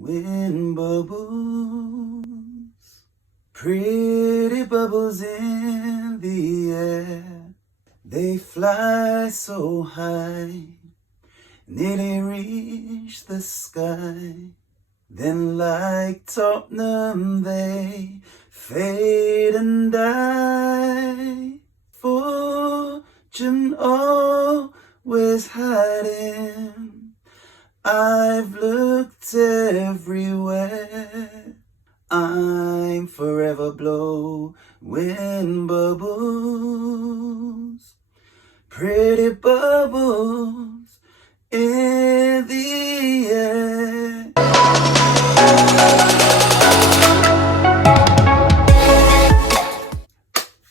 Wind bubbles, pretty bubbles in the air. They fly so high, nearly reach the sky. Then like Tottenham they fade and die. Fortune always hiding. I've looked everywhere. I'm forever blowing bubbles, pretty bubbles in the air.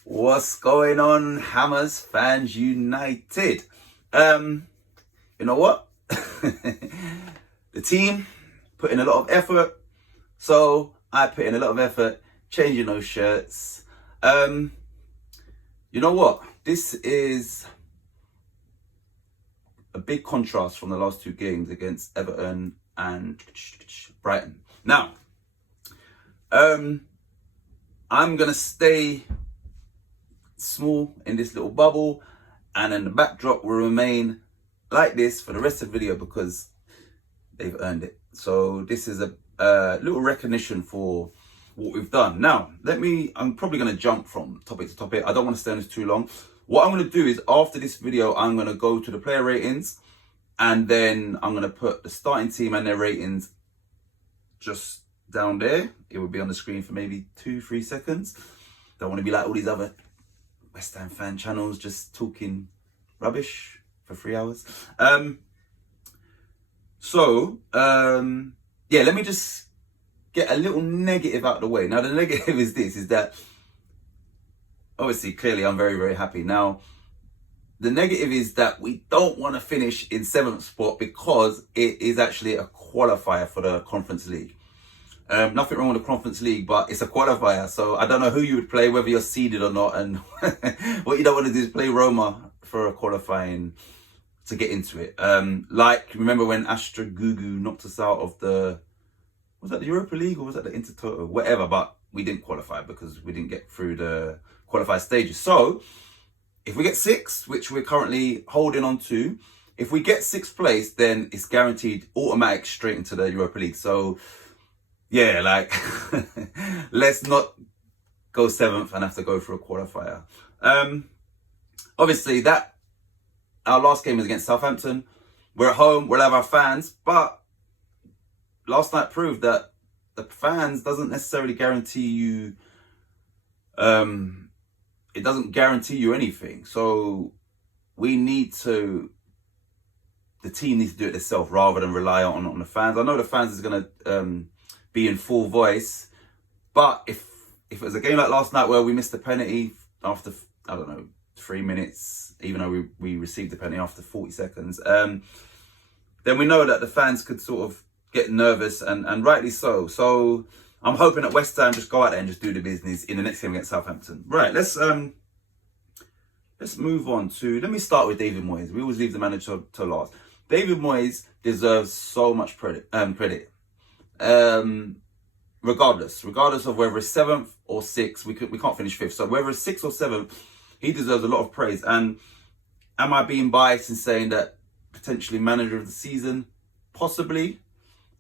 What's going on, Hammers Fans United? You know what? The team put in a lot of effort, so I put in a lot of effort changing those shirts. You know what? This is a big contrast from the last two games against Everton and Brighton. Now, I'm gonna stay small in this little bubble, and then the backdrop will remain like this for the rest of the video because they've earned it. So this is a little recognition for what we've done. Now, I'm probably going to jump from topic to topic. I don't want to stay on this too long. What I'm going to do is after this video, I'm going to go to the player ratings, and then I'm going to put the starting team and their ratings just down there. It will be on the screen for maybe 2-3 seconds. Don't want to be like all these other West Ham fan channels just talking rubbish for 3 hours. Yeah, let me just get a little negative out of the way. Now, the negative is that obviously, clearly, I'm very, very happy. Now, the negative is that we don't want to finish in 7th spot because it is actually a qualifier for the Conference League. Nothing wrong with the Conference League, but it's a qualifier. So I don't know who you would play, whether you're seeded or not. And what you don't want to do is play Roma for a qualifying to get into it. Like, remember when Astra Gugu knocked us out of was that the Europa League or was that the Intertoto? Whatever, but we didn't qualify because we didn't get through the qualified stages. So if we get 6th, which we're currently holding on to, if we get 6th place, then it's guaranteed automatic straight into the Europa League. So yeah, like, let's not go 7th and have to go for a qualifier. Obviously, our last game was against Southampton. We're at home, we'll have our fans, but last night proved that the fans doesn't necessarily guarantee you, it doesn't guarantee you anything. So the team needs to do it itself rather than rely on the fans. I know the fans is going to be in full voice, but if it was a game like last night where we missed the penalty after, I don't know, 3 minutes, even though we received the penalty after 40 seconds, then we know that the fans could sort of get nervous, and rightly so. So I'm hoping that West Ham just go out there and just do the business in the next game against Southampton. Right, let's move on to, let me start with David Moyes. We always leave the manager to last. David Moyes deserves so much credit. Regardless of whether it's 7th or 6th, we can't finish 5th. So whether it's 6th or 7th, he deserves a lot of praise. And am I being biased in saying that potentially manager of the season? Possibly.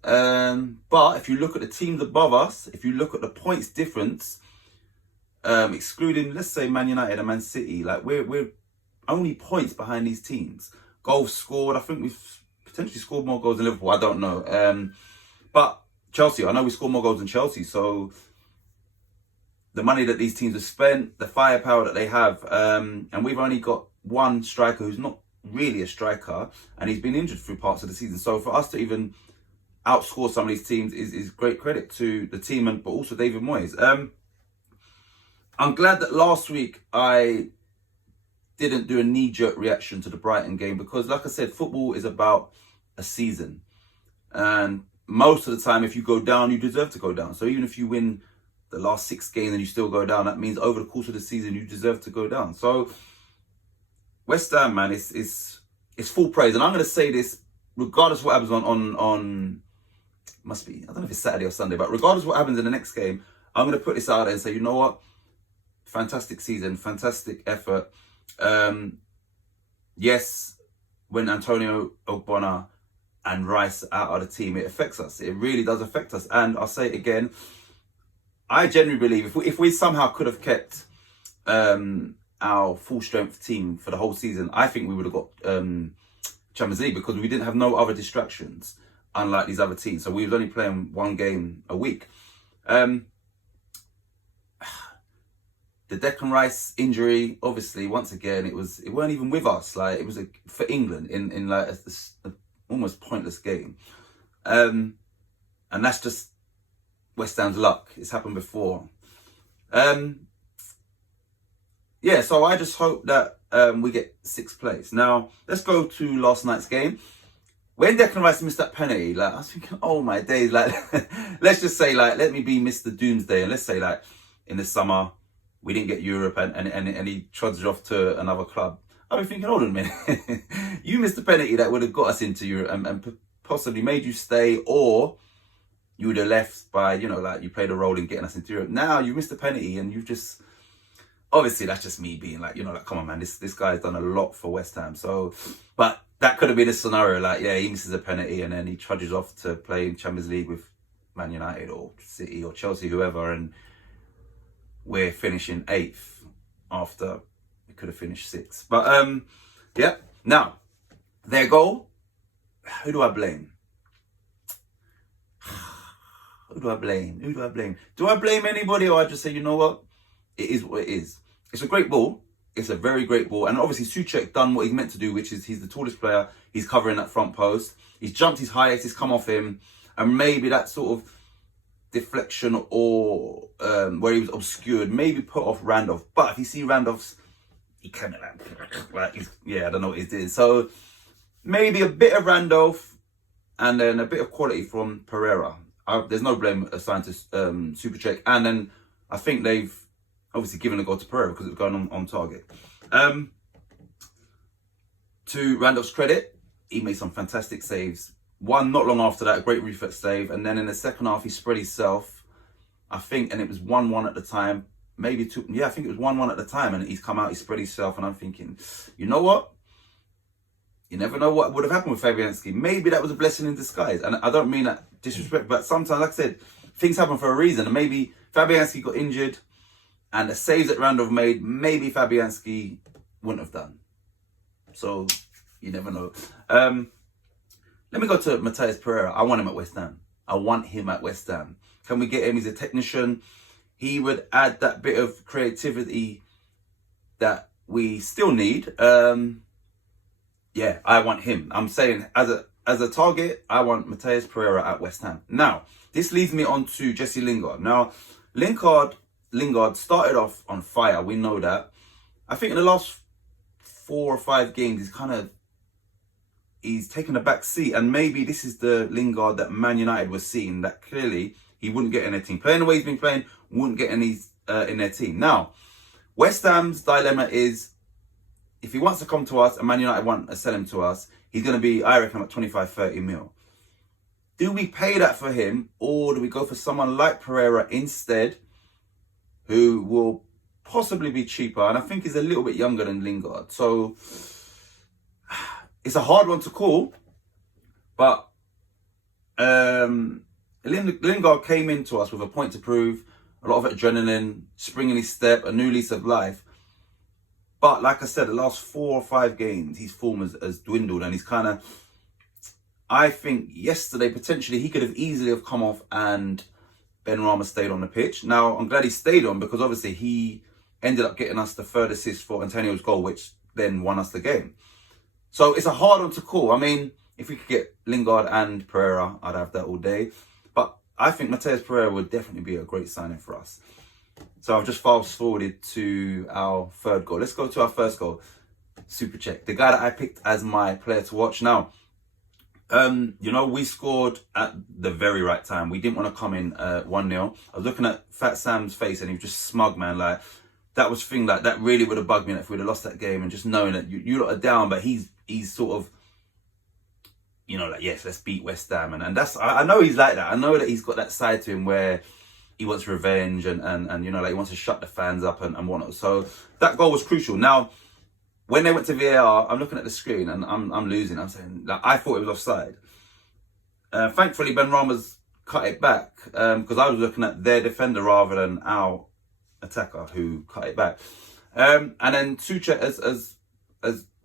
But if you look at the teams above us, if you look at the points difference, excluding, let's say, Man United and Man City, like we're only points behind these teams. Goals scored, I think we've potentially scored more goals than Liverpool. I don't know. But Chelsea, I know we scored more goals than Chelsea. So the money that these teams have spent, the firepower that they have, and we've only got one striker who's not really a striker, and he's been injured through parts of the season. So for us to even outscore some of these teams is great credit to the team, but also David Moyes. I'm glad that last week I didn't do a knee-jerk reaction to the Brighton game because, like I said, football is about a season. And most of the time, if you go down, you deserve to go down. So even if you win the last 6 games and you still go down, that means over the course of the season, you deserve to go down. So West Ham, man, it's full praise. And I'm going to say this, regardless of what happens on must be, I don't know if it's Saturday or Sunday, but regardless of what happens in the next game, I'm going to put this out there and say, you know what? Fantastic season, fantastic effort. Yes, when Antonio Ogbonna and Rice are out of the team, it affects us. It really does affect us. And I'll say it again, I genuinely believe if we somehow could have kept our full strength team for the whole season, I think we would have got Champions League, because we didn't have no other distractions, unlike these other teams. So we was only playing one game a week. The Declan Rice injury, obviously, once again, it weren't even with us. Like, it was for England in like a almost pointless game, and that's just West Ham's luck. It's happened before. Yeah, so I just hope that we get 6th place. Now, let's go to last night's game. When Declan Rice missed that penalty, like, I was thinking, oh my days, like, let's just say, like, let me be Mr. Doomsday, and let's say, like, in the summer, we didn't get Europe, and he trudged off to another club. I've been thinking, hold on a minute, you missed the penalty that would have got us into Europe and possibly made you stay, or you would have left by, you know, like, you played a role in getting us into Europe. Now you missed the penalty, and you've just, obviously that's just me being like, you know, like, come on, man, this guy's done a lot for West Ham. So, but that could have been a scenario, like, yeah, he misses a penalty and then he trudges off to play in Champions League with Man United or City or Chelsea, whoever, and we're finishing 8th after we could have finished 6th. But yeah, now their goal, who do I blame? Who do I blame? Who do I blame? Do I blame anybody, or I just say, you know what? It is what it is. It's a great ball. It's a very great ball. And obviously Souček done what he's meant to do, which is he's the tallest player. He's covering that front post. He's jumped his highest. He's come off him. And maybe that sort of deflection or where he was obscured maybe put off Randolph. But if you see Randolph's, he kind of like he's, yeah, I don't know what he's doing. So maybe a bit of Randolph and then a bit of quality from Pereira. There's no blame assigned to Souček. And then I think they've obviously given a goal to Pereira because it was going on target. To Randolph's credit, he made some fantastic saves. One not long after that, a great reflex save. And then in the second half, he spread himself, I think, and it was 1-1 at the time. Maybe 2, yeah, I think it was 1-1 at the time. And he's come out, he spread himself. And I'm thinking, you know what? You never know what would have happened with Fabianski. Maybe that was a blessing in disguise. And I don't mean that disrespect, but sometimes, like I said, things happen for a reason. And maybe Fabianski got injured, and the saves that Randolph made, maybe Fabianski wouldn't have done. So, you never know. Let me go to Matthias Pereira. I want him at West Ham. I want him at West Ham. Can we get him? He's a technician. He would add that bit of creativity that we still need. Yeah, I want him. I'm saying as a target, I want Matthias Pereira at West Ham. Now, this leads me on to Jesse Lingard. Now, Lingard started off on fire. We know that. I think in the last 4 or 5 games, he's taken a back seat, and maybe this is the Lingard that Man United was seeing, that clearly he wouldn't get in their team. Playing the way he's been playing, wouldn't get any in their team. Now, West Ham's dilemma is, if he wants to come to us and Man United want to sell him to us, he's going to be, I reckon, at 25-30 mil. Do we pay that for him, or do we go for someone like Pereira instead, who will possibly be cheaper, and I think he's a little bit younger than Lingard? So it's a hard one to call, but Lingard came into us with a point to prove, a lot of adrenaline, spring in his step, a new lease of life. But like I said, the last 4 or 5 games, his form has dwindled, and he's kind of, I think yesterday potentially he could have easily have come off and Benrahma stayed on the pitch. Now, I'm glad he stayed on, because obviously he ended up getting us the 3rd assist for Antonio's goal, which then won us the game. So it's a hard one to call. I mean, if we could get Lingard and Pereira, I'd have that all day. But I think Matthias Pereira would definitely be a great signing for us. So I've just fast forwarded to our 3rd goal. Let's go to our 1st goal. Souček, the guy that I picked as my player to watch. Now, you know, we scored at the very right time. We didn't want to come in 1-0. I was looking at Fat Sam's face and he was just smug, man. Like, that was thing, like, that really would have bugged me if we'd have lost that game, and just knowing that you lot are down, but he's sort of, you know, like, yes, let's beat West Ham. And that's, I know he's like that. I know that he's got that side to him where he wants revenge and you know, like he wants to shut the fans up and whatnot. So that goal was crucial. Now, when they went to VAR, I'm looking at the screen and I'm losing. I'm saying, like, I thought it was offside. Thankfully, Ben Rama's cut it back because I was looking at their defender rather than our attacker who cut it back. And then Suchet has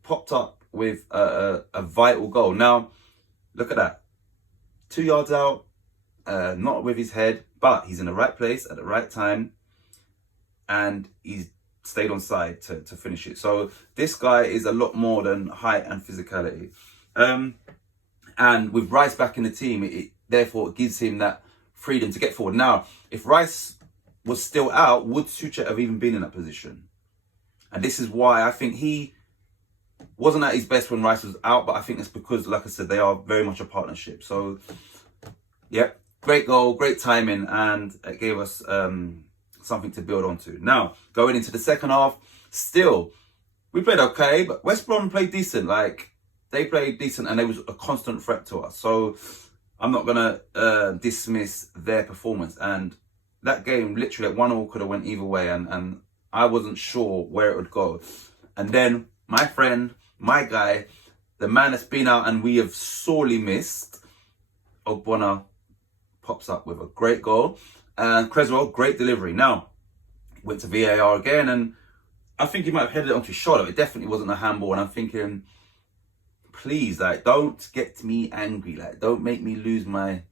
popped up with a vital goal. Now, look at that. 2 yards out, not with his head, but he's in the right place at the right time. And he's stayed on side to finish it. So this guy is a lot more than height and physicality. And with Rice back in the team, therefore it gives him that freedom to get forward. Now, if Rice was still out, would Suchet have even been in that position? And this is why I think he wasn't at his best when Rice was out, but I think it's because, like I said, they are very much a partnership. So, yeah, great goal, great timing, and it gave us something to build onto. Now, going into the second half, still, we played okay, but West Brom played decent. Like, they played decent and they was a constant threat to us. So, I'm not going to dismiss their performance. And that game, literally at 1-1 could have went either way, and I wasn't sure where it would go. And then my friend, my guy, the man that's been out and we have sorely missed, Ogbonna, pops up with a great goal. And Creswell, great delivery. Now, went to VAR again, and I think he might have headed it onto his shoulder. It definitely wasn't a handball, and I'm thinking, please, like, don't get me angry. Like, don't make me lose my...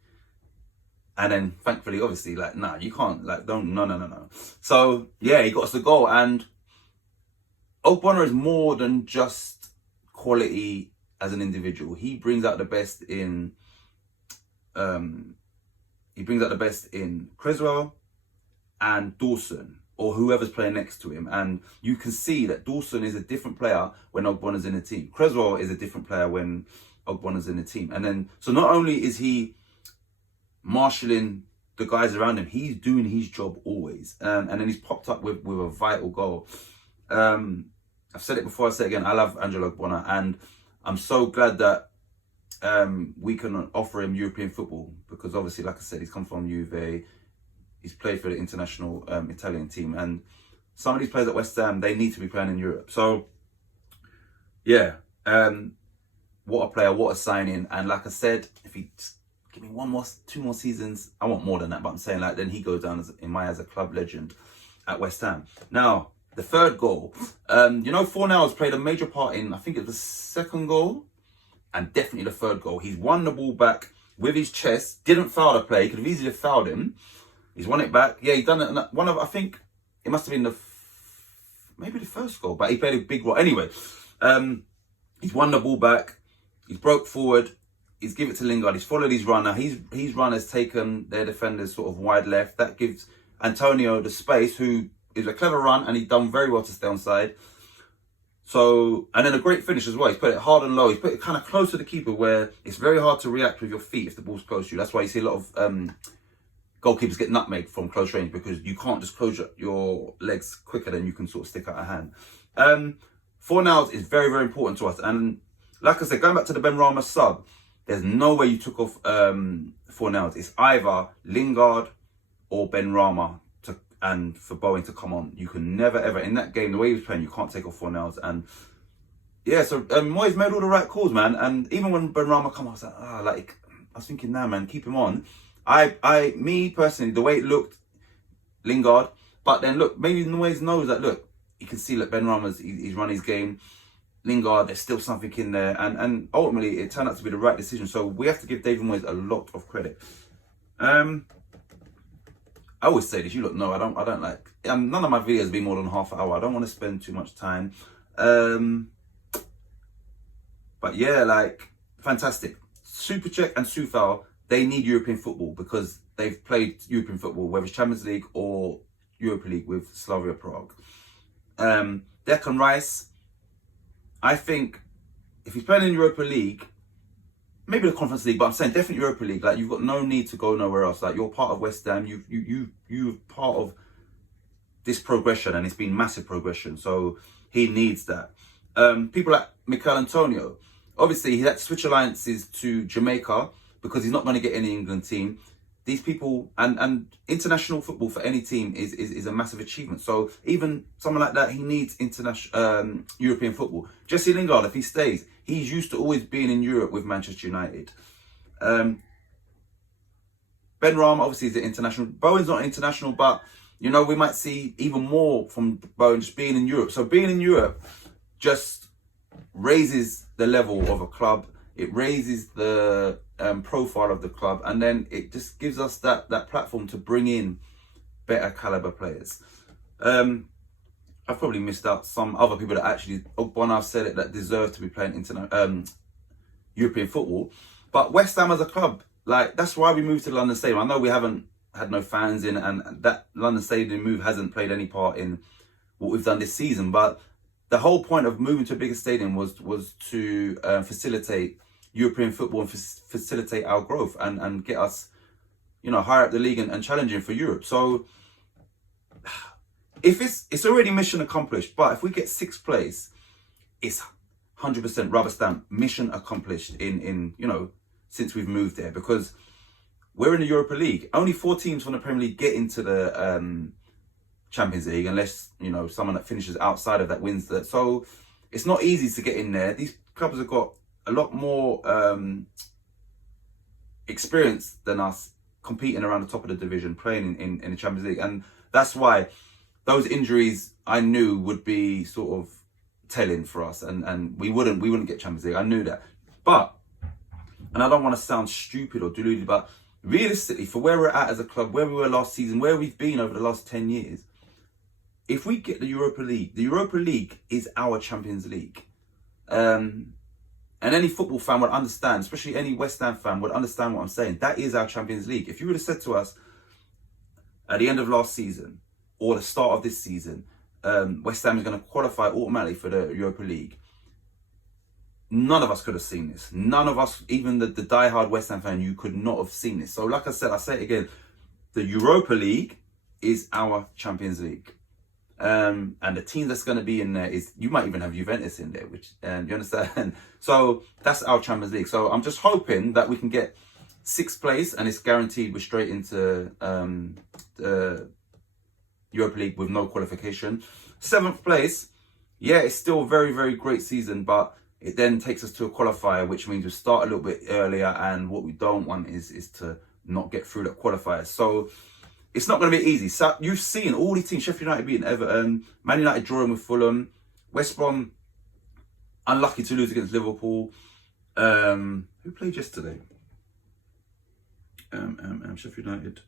And then, thankfully, obviously, like, nah, you can't, like, don't, no. So, yeah, he got us the goal, and Ogbonna is more than just quality as an individual. He brings out the best in, Creswell and Dawson, or whoever's playing next to him. And you can see that Dawson is a different player when Ogbonna's in the team. Creswell is a different player when Ogbonna's in the team. And then, so not only is he marshalling the guys around him, he's doing his job always. And then he's popped up with a vital goal. I've said it before, I say it again, I love Angelo Ogbonna, and I'm so glad that we can offer him European football, because obviously, like I said, he's come from Juve, he's played for the international Italian team, and some of these players at West Ham, they need to be playing in Europe. So, yeah, what a player, what a signing. And like I said, if he give me 2 more seasons, I want more than that, but I'm saying, like, then he goes down in my eyes as a club legend at West Ham. Now, the third goal, you know, Fornell has played a major part in, I think it's the second goal, and definitely the third goal. He's won the ball back with his chest, didn't foul the play, could have easily fouled him. He's won it back. Yeah, he's done it. I think it must have been maybe the first goal, but he played a big role. Anyway, he's won the ball back, he's broke forward, he's given it to Lingard, he's followed his run. Now, his run has taken their defenders sort of wide left. That gives Antonio the space, who is a clever run, and he's done very well to stay on side. So, and then a great finish as well. He's put it hard and low. He's put it kind of close to the keeper, where it's very hard to react with your feet if the ball's close to you. That's why you see a lot of goalkeepers get nutmegged from close range, because you can't just close your legs quicker than you can sort of stick out a hand. Fornals is very, very important to us. And like I said, going back to the Ben Rama sub, there's no way you took off Fornals. It's either Lingard or Ben Rama and for Bowen to come on. You can never, ever, in that game, the way he was playing, you can't take off Fornals. And yeah, so Moyes made all the right calls, man. And even when Ben Rama come on, I was thinking, nah, man, keep him on. Me personally, the way it looked, Lingard, but then look, maybe Moyes knows that, look, you can see that Ben Rama's, he's run his game. Lingard, there's still something in there. And ultimately, it turned out to be the right decision. So we have to give David Moyes a lot of credit. I always say this, you lot know, I don't like, none of my videos be more than half an hour. I don't want to spend too much time. But yeah, like, fantastic. Supercheck and Sufal, they need European football because they've played European football, whether it's Champions League or Europa League with Slavia Prague. Declan Rice, I think if he's playing in Europa League, maybe the Conference League, but I'm saying definitely Europa League. Like, you've got no need to go nowhere else. Like, you're part of West Ham. You're part of this progression, and it's been massive progression. So he needs that. People like Mikel Antonio, Obviously, he had to switch alliances to Jamaica because he's not going to get any England team. These people, and international football for any team is a massive achievement. So even someone like that, he needs international European football. Jesse Lingard, if he stays, he's used to always being in Europe with Manchester United. Ben Ram obviously is an international. Bowen's not international, but you know, we might see even more from Bowen just being in Europe. So being in Europe just raises the level of a club. It raises the profile of the club, and then it just gives us that platform to bring in better caliber players. I've probably missed out some other people that actually, when I've said it, that deserve to be playing European football. But West Ham as a club, like, that's why we moved to the London Stadium. I know we haven't had no fans in, and that London Stadium move hasn't played any part in what we've done this season. But the whole point of moving to a bigger stadium was to facilitate European football and facilitate our growth and get us, you know, higher up the league and challenging for Europe. So if it's already mission accomplished, but if we get 6th place, it's 100% rubber stamp mission accomplished in you know, since we've moved there, because we're in the Europa League. Only 4 teams from the Premier League get into the Champions League, unless, you know, someone that finishes outside of that wins that. So it's not easy to get in there. These clubs have got a lot more experience than us competing around the top of the division, playing in the Champions League. And that's why those injuries I knew would be sort of telling for us, and we wouldn't get Champions League. I knew that. But, and I don't want to sound stupid or deluded, but realistically, for where we're at as a club, where we were last season, where we've been over the last 10 years, if we get the Europa League is our Champions League. And any football fan would understand, especially any West Ham fan would understand what I'm saying. That is our Champions League. If you would have said to us at the end of last season or the start of this season, West Ham is going to qualify automatically for the Europa League, none of us could have seen this. None of us, even the diehard West Ham fan, you could not have seen this. So like I said, I say it again, the Europa League is our Champions League. And the team that's going to be in there is, you might even have Juventus in there, which, you understand? So that's our Champions League. So I'm just hoping that we can get 6th place, and it's guaranteed we're straight into the Europa League with no qualification. 7th place, yeah, it's still a very, very great season, but it then takes us to a qualifier, which means we start a little bit earlier, and what we don't want is to not get through that qualifier. So it's not going to be easy. So you've seen all these teams: Sheffield United beating Everton, Man United drawing with Fulham, West Brom unlucky to lose against Liverpool. Who played yesterday? Sheffield United,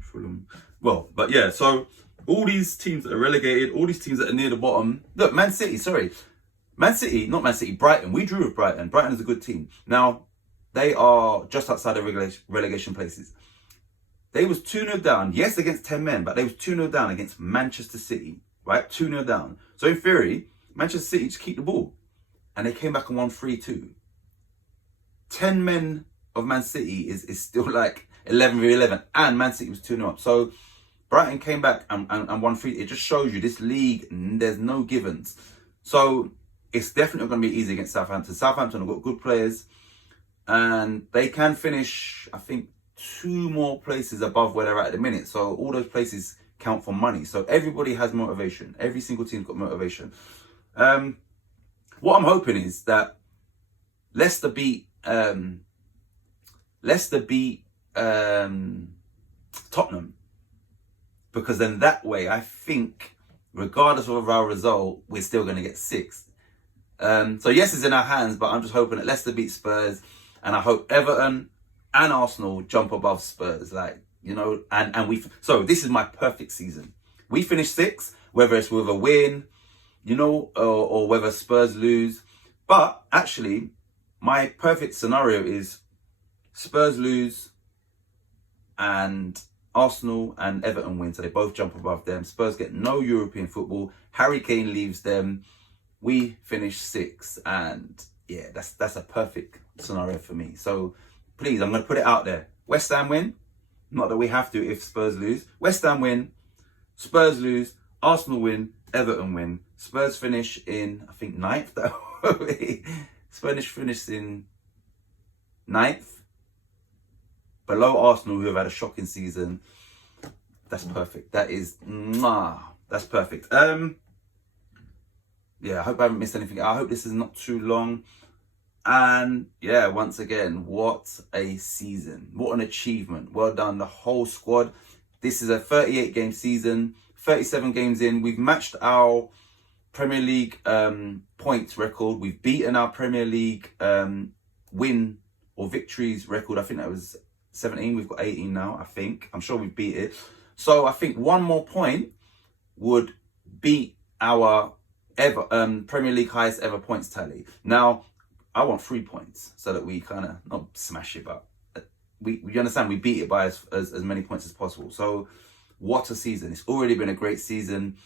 Fulham. Well, but yeah, so all these teams that are relegated, all these teams that are near the bottom. Look, Brighton. We drew with Brighton. Brighton is a good team. Now, they are just outside of relegation places. They was 2-0 down, yes, against 10 men, but they was 2-0 down against Manchester City, right? 2-0 down. So in theory, Manchester City just keep the ball. And they came back and won 3-2. 10 men of Man City is still like 11v11, and Man City was 2-0 up. So Brighton came back and won 3. It just shows you this league, there's no givens. So it's definitely going to be easy against Southampton. Southampton have got good players, and they can finish, I think, 2 more places above where they're at the minute. So all those places count for money. So everybody has motivation. Every single team's got motivation. What I'm hoping is that Leicester beat Tottenham, because then that way, I think, regardless of our result, we're still going to get 6th. So yes, it's in our hands, but I'm just hoping that Leicester beat Spurs, and I hope Everton and Arsenal jump above Spurs, like, you know, so this is my perfect season. We finish 6th, whether it's with a win, you know, or whether Spurs lose. But actually, my perfect scenario is Spurs lose and Arsenal and Everton win, so they both jump above them. Spurs get no European football. Harry Kane leaves them. We finish 6th, and yeah, that's a perfect scenario for me. So please, I'm going to put it out there. West Ham win. Not that we have to if Spurs lose. West Ham win. Spurs lose. Arsenal win. Everton win. Spurs finish in, I think, 9th. Spurs finished in 9th, below Arsenal, who have had a shocking season. That's perfect. That is, that's perfect. Yeah, I hope I haven't missed anything. I hope this is not too long. And yeah, once again, what a season. What an achievement. Well done, the whole squad. This is a 38 game season, 37 games in. We've matched our Premier League points record. We've beaten our Premier League win or victories record. I think that was 17. We've got 18 now, I think. I'm sure we've beat it. So I think one more point would beat our Premier League highest ever points tally. Now, I want 3 points so that we kind of not smash it, but we understand we beat it by as many points as possible. So what a season. It's already been a great season.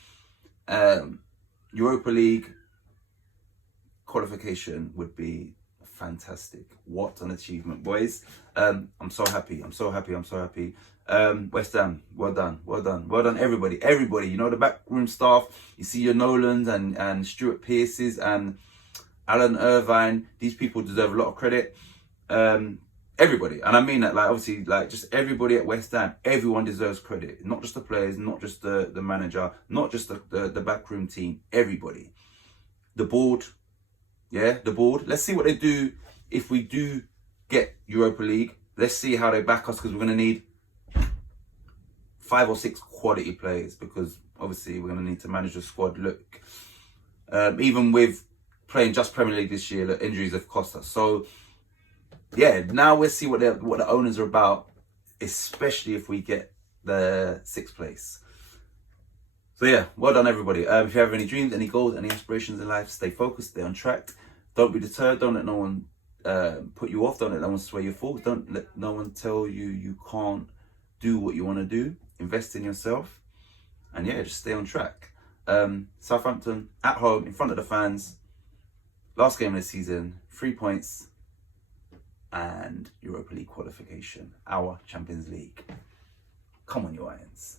Europa League qualification would be fantastic. What an achievement, boys. I'm so happy. I'm so happy. I'm so happy. West Ham, well done. Well done. Well done, everybody. Everybody. You know, the backroom staff. You see your Nolans and Stuart Pearce's and Alan Irvine. These people deserve a lot of credit. Everybody. And I mean that, like, obviously, like, just everybody at West Ham. Everyone deserves credit. Not just the players, not just the manager, not just the backroom team. Everybody. The board. Yeah, the board. Let's see what they do if we do get Europa League. Let's see how they back us, because we're going to need 5 or 6 quality players, because obviously we're going to need to manage the squad. Look, even with playing just Premier League this year, the injuries have cost us. So yeah, now we'll see what the owners are about, especially if we get the 6th place. So yeah, well done, everybody. If you have any dreams, any goals, any aspirations in life, stay focused, stay on track. Don't be deterred. Don't let no one put you off. Don't let no one sway your thoughts. Don't let no one tell you you can't do what you want to do. Invest in yourself. And yeah, just stay on track. Southampton at home, in front of the fans. Last game of the season, 3 points and Europa League qualification. Our Champions League. Come on, you Irons.